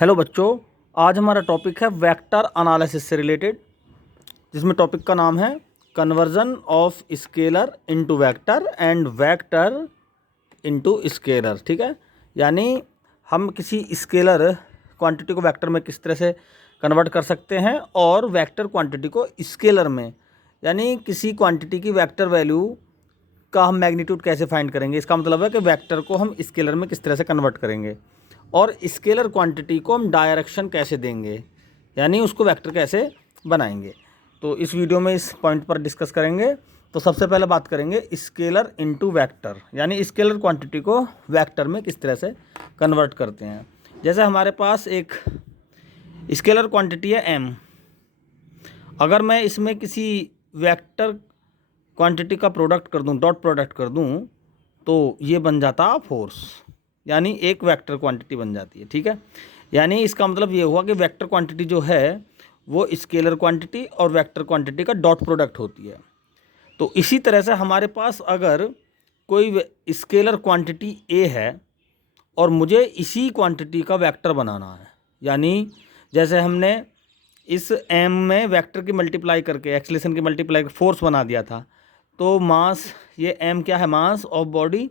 Hello बच्चों, आज हमारा टॉपिक है वेक्टर एनालिसिस से रिलेटेड, जिसमें टॉपिक का नाम है conversion of scalar into vector and vector into scalar. ठीक है, यानी हम किसी स्केलर क्वांटिटी को वेक्टर में किस तरह से कन्वर्ट कर सकते हैं और वेक्टर क्वांटिटी को स्केलर में, यानी किसी क्वांटिटी की वेक्टर वैल्यू का हम मैग्नीट्यूड कैसे फाइंड करेंगे। इसका मतलब है कि वेक्टर को हम स्केलर में किस तरह से कन्वर्ट करेंगे और स्केलर क्वांटिटी को हम डायरेक्शन कैसे देंगे, यानी उसको वेक्टर कैसे बनाएंगे। तो इस वीडियो में इस पॉइंट पर डिस्कस करेंगे। तो सबसे पहले बात करेंगे स्केलर इनटू वेक्टर, यानी स्केलर क्वांटिटी को वेक्टर में किस तरह से कन्वर्ट करते हैं। जैसे हमारे पास एक स्केलर क्वांटिटी है m, अगर मैं इसमें किसी वेक्टर क्वांटिटी का प्रोडक्ट कर दूं, डॉट प्रोडक्ट कर दूं, तो ये बन जाता फोर्स, यानी एक वेक्टर क्वांटिटी बन जाती है। ठीक है, यानी इसका मतलब ये हुआ कि वेक्टर क्वांटिटी जो है वो स्केलर क्वांटिटी और वेक्टर क्वांटिटी का डॉट प्रोडक्ट होती है। तो इसी तरह से हमारे पास अगर कोई स्केलर क्वांटिटी ए है और मुझे इसी क्वांटिटी का वेक्टर बनाना है, यानी जैसे हमने इस एम में वेक्टर की मल्टीप्लाई करके, एक्सेलरेशन की मल्टीप्लाई करके फोर्स बना दिया था, तो मास, ये एम क्या है, मास ऑफ बॉडी,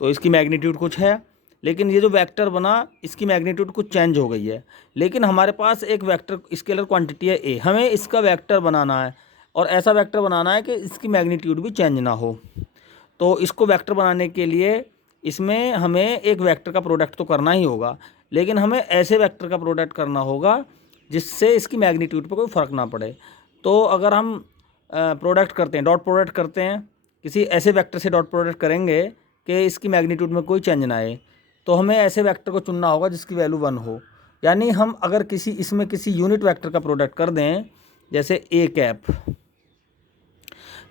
तो इसकी मैग्नीट्यूड कुछ है, लेकिन ये जो वेक्टर बना इसकी मैग्नीट्यूड कुछ चेंज हो गई है। लेकिन हमारे पास एक वेक्टर स्केलर क्वांटिटी है ए, हमें इसका वेक्टर बनाना है और ऐसा वेक्टर बनाना है कि इसकी मैग्नीट्यूड भी चेंज ना हो। तो इसको वेक्टर बनाने के लिए इसमें हमें एक वेक्टर का प्रोडक्ट तो करना ही होगा, लेकिन हमें ऐसे वेक्टर का प्रोडक्ट करना होगा जिससे इसकी मैग्नीट्यूड पर कोई फ़र्क ना पड़े। तो अगर हम प्रोडक्ट करते हैं, डॉट प्रोडक्ट करते हैं, किसी ऐसे वेक्टर से डॉट प्रोडक्ट करेंगे कि इसकी मैग्नीट्यूड में कोई चेंज ना आए, तो हमें ऐसे वेक्टर को चुनना होगा जिसकी वैल्यू 1 हो। यानी हम अगर इसमें किसी यूनिट वेक्टर का प्रोडक्ट कर दें, जैसे ए कैप,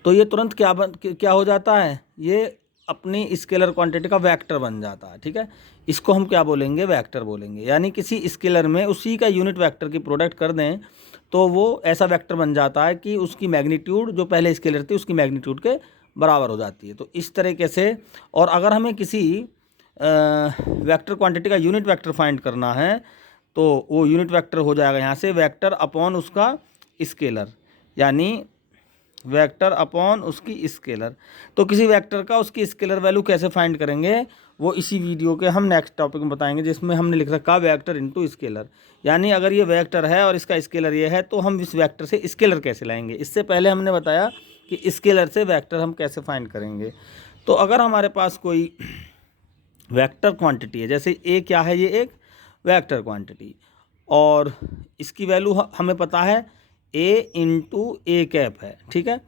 तो ये तुरंत क्या हो जाता है, ये अपनी स्केलर क्वांटिटी का वेक्टर बन जाता है। ठीक है, इसको हम क्या बोलेंगे, वेक्टर बोलेंगे। यानी किसी स्केलर में उसी का यूनिट वेक्टर की प्रोडक्ट कर दें तो वो ऐसा वेक्टर बन जाता है कि उसकी मैग्नीट्यूड जो पहले स्केलर थी उसकी मैग्नीट्यूड के बराबर हो जाती है। तो इस तरीके से, और अगर हमें किसी वेक्टर क्वांटिटी का यूनिट वेक्टर फाइंड करना है तो वो यूनिट वेक्टर हो जाएगा यहाँ से वेक्टर अपॉन उसका स्केलर, यानी वेक्टर अपॉन उसकी स्केलर। तो किसी वेक्टर का उसकी स्केलर वैल्यू कैसे फाइंड करेंगे वो इसी वीडियो के हम नेक्स्ट टॉपिक में बताएंगे, जिसमें हमने लिख रखा वेक्टर इनटू स्केलर। यानी अगर ये वेक्टर है और इसका स्केलर ये है तो हम इस वेक्टर से स्केलर कैसे लाएंगे। इससे पहले हमने बताया कि स्केलर से वेक्टर हम कैसे फाइंड करेंगे। तो अगर हमारे पास कोई वेक्टर क्वांटिटी है, जैसे ए क्या है, ये एक वेक्टर क्वांटिटी, और इसकी वैल्यू हमें पता है ए इंटू ए कैप है। ठीक है,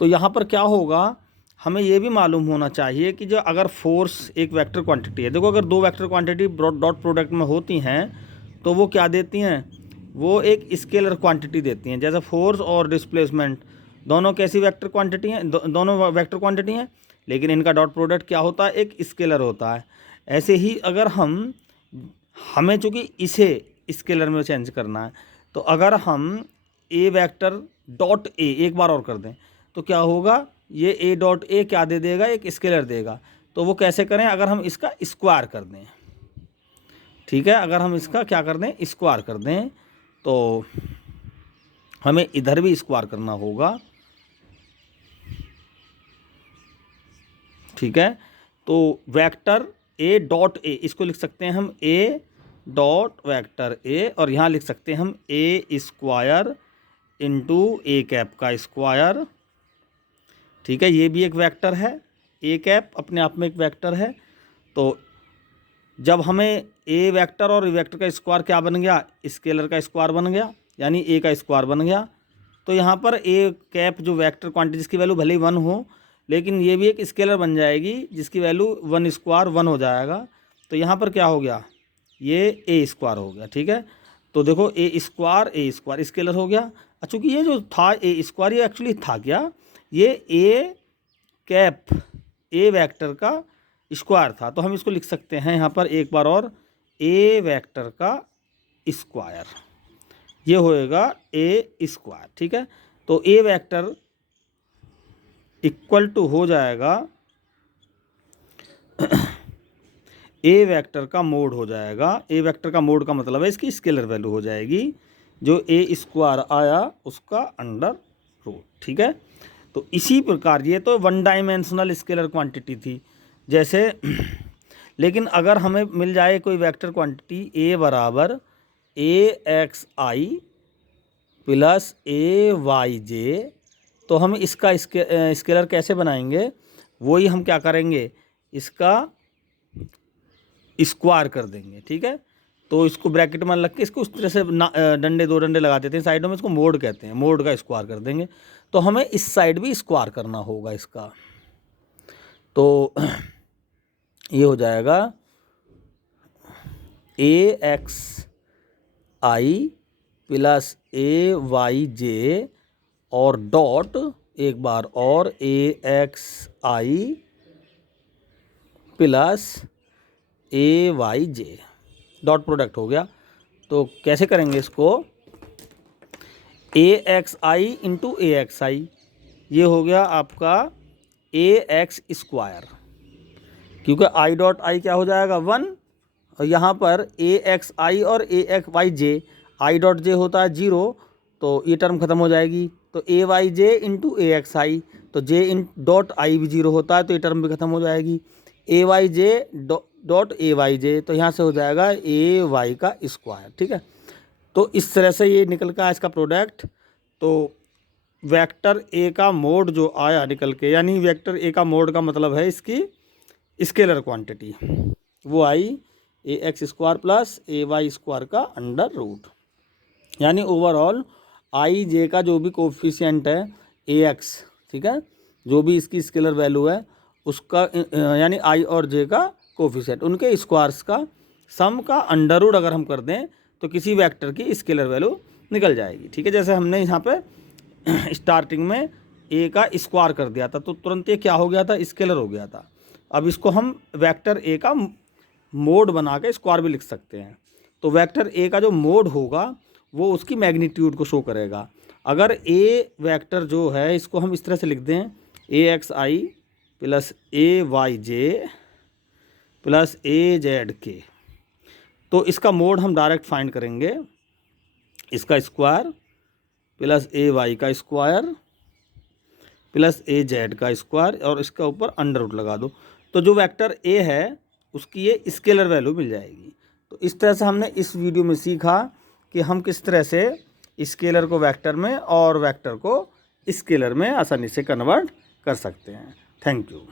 तो यहाँ पर क्या होगा, हमें ये भी मालूम होना चाहिए कि जो अगर फोर्स एक वेक्टर क्वांटिटी है, देखो अगर दो वेक्टर क्वांटिटी डॉट प्रोडक्ट में होती हैं तो वो क्या देती हैं, वो एक स्केलर क्वांटिटी देती हैं। जैसे फोर्स और डिस्प्लेसमेंट दोनों कैसी वेक्टर क्वांटिटी हैं, दोनों वेक्टर क्वांटिटी हैं, लेकिन इनका डॉट प्रोडक्ट क्या होता है, एक स्केलर होता है। ऐसे ही अगर हमें चूँकि इसे स्केलर में चेंज करना है, तो अगर हम ए वेक्टर डॉट ए एक बार और कर दें तो क्या होगा, ये ए डॉट ए क्या दे देगा, एक स्केलर देगा। तो वो कैसे करें, अगर हम इसका स्क्वायर कर दें। ठीक है, अगर हम इसका क्या कर दें, स्क्वायर कर दें, तो हमें इधर भी स्क्वायर करना होगा। ठीक है, तो वेक्टर ए डॉट ए, इसको लिख सकते हैं हम ए डॉट वेक्टर ए, और यहाँ लिख सकते हैं हम ए स्क्वायर इंटू ए कैप का स्क्वायर। ठीक है, ये भी एक वेक्टर है, ए कैप अपने आप में एक वेक्टर है। तो जब हमें ए वेक्टर और वेक्टर का स्क्वायर क्या बन गया, स्केलर का स्क्वायर बन गया, यानी ए का स्क्वायर बन गया। तो यहाँ पर ए कैप जो वेक्टर क्वांटिटी जिसकी वैल्यू भले ही 1 हो, लेकिन ये भी एक स्केलर बन जाएगी जिसकी वैल्यू 1 स्क्वायर 1 हो जाएगा। तो यहाँ पर क्या हो गया, ये ए स्क्वायर हो गया। ठीक है, तो देखो ए स्क्वायर स्केलर हो गया। चूँकि ये जो था ए स्क्वायर, ये एक्चुअली था क्या, ये ए कैप ए वेक्टर का स्क्वायर था। तो हम इसको लिख सकते हैं यहाँ पर एक बार और, ए वेक्टर का स्क्वायर, ये होएगा ए स्क्वायर। ठीक है, तो ए वेक्टर इक्वल टू हो जाएगा ए वेक्टर का मोड हो जाएगा। ए वेक्टर का मोड का मतलब है इसकी स्केलर वैल्यू हो जाएगी जो ए स्क्वायर आया उसका अंडर रूट। ठीक है, तो इसी प्रकार ये तो वन डायमेंशनल स्केलर क्वांटिटी थी जैसे लेकिन अगर हमें मिल जाए कोई वेक्टर क्वांटिटी ए बराबर ए एक्स आई प्लस ए वाई जे, तो हम इसका स्केलर कैसे बनाएंगे, वही हम क्या करेंगे, इसका स्क्वायर कर देंगे। ठीक है, तो इसको ब्रैकेट में लग के इसको उस तरह से डंडे दो डंडे लगा देते हैं साइडों में, इसको मोड कहते हैं, मोड का स्क्वायर कर देंगे। तो हमें इस साइड भी स्क्वायर करना होगा इसका, तो ये हो जाएगा ए एक्स आई प्लस ए वाई जे और डॉट एक बार और A X I plus A Y J, dot product हो गया। तो कैसे करेंगे इसको, ए एक्स आई इंटू ए एक्स आई, ये हो गया आपका ए एक्स स्क्वायर, क्योंकि आई डॉट आई क्या हो जाएगा 1, और यहाँ पर ए एक्स आई और A X Y J, I dot J होता है 0, तो ये टर्म खत्म हो जाएगी। तो ए वाई जे इंटू ए एक्स आई, तो जे इन डॉट आई भी 0 होता है, तो ये टर्म भी खत्म हो जाएगी। A Y J dot A Y J, तो यहाँ से हो जाएगा ए वाई का स्क्वायर। ठीक है, तो इस तरह से ये निकल का इसका प्रोडक्ट। तो वेक्टर ए का मोड जो आया निकल के, यानी वेक्टर ए का मोड का मतलब है इसकी स्केलर क्वांटिटी, वो आई ए एक्स स्क्वायर प्लस ए वाई स्क्वायर का अंडर रूट, यानी ओवरऑल आई जे का जो भी कोफिशिएंट है ए एक्स, ठीक है, जो भी इसकी स्केलर वैल्यू है उसका यानी आई और जे का कोफिशिएंट, उनके स्क्वायर्स का सम का अंडर रूट अगर हम कर दें तो किसी वेक्टर की स्केलर वैल्यू निकल जाएगी। ठीक है, जैसे हमने यहाँ पे स्टार्टिंग में ए का स्क्वायर कर दिया था तो तुरंत ये क्या हो गया था, स्केलर हो गया था। अब इसको हम वेक्टर ए का मोड बना के स्क्वायर भी लिख सकते हैं। तो वेक्टर ए का जो मोड होगा वो उसकी मैग्नीट्यूड को शो करेगा। अगर ए वेक्टर जो है इसको हम इस तरह से लिख दें, ए एक्स आई प्लस ए वाई जे प्लस ए जेड के, तो इसका मोड हम डायरेक्ट फाइंड करेंगे, इसका स्क्वायर प्लस ए वाई का स्क्वायर प्लस ए जेड का स्क्वायर और इसका ऊपर अंडर रूट लगा दो, तो जो वेक्टर ए है उसकी ये स्केलर वैल्यू मिल जाएगी। तो इस तरह से हमने इस वीडियो में सीखा कि हम किस तरह से स्केलर को वेक्टर में और वेक्टर को स्केलर में आसानी से कन्वर्ट कर सकते हैं। Thank you.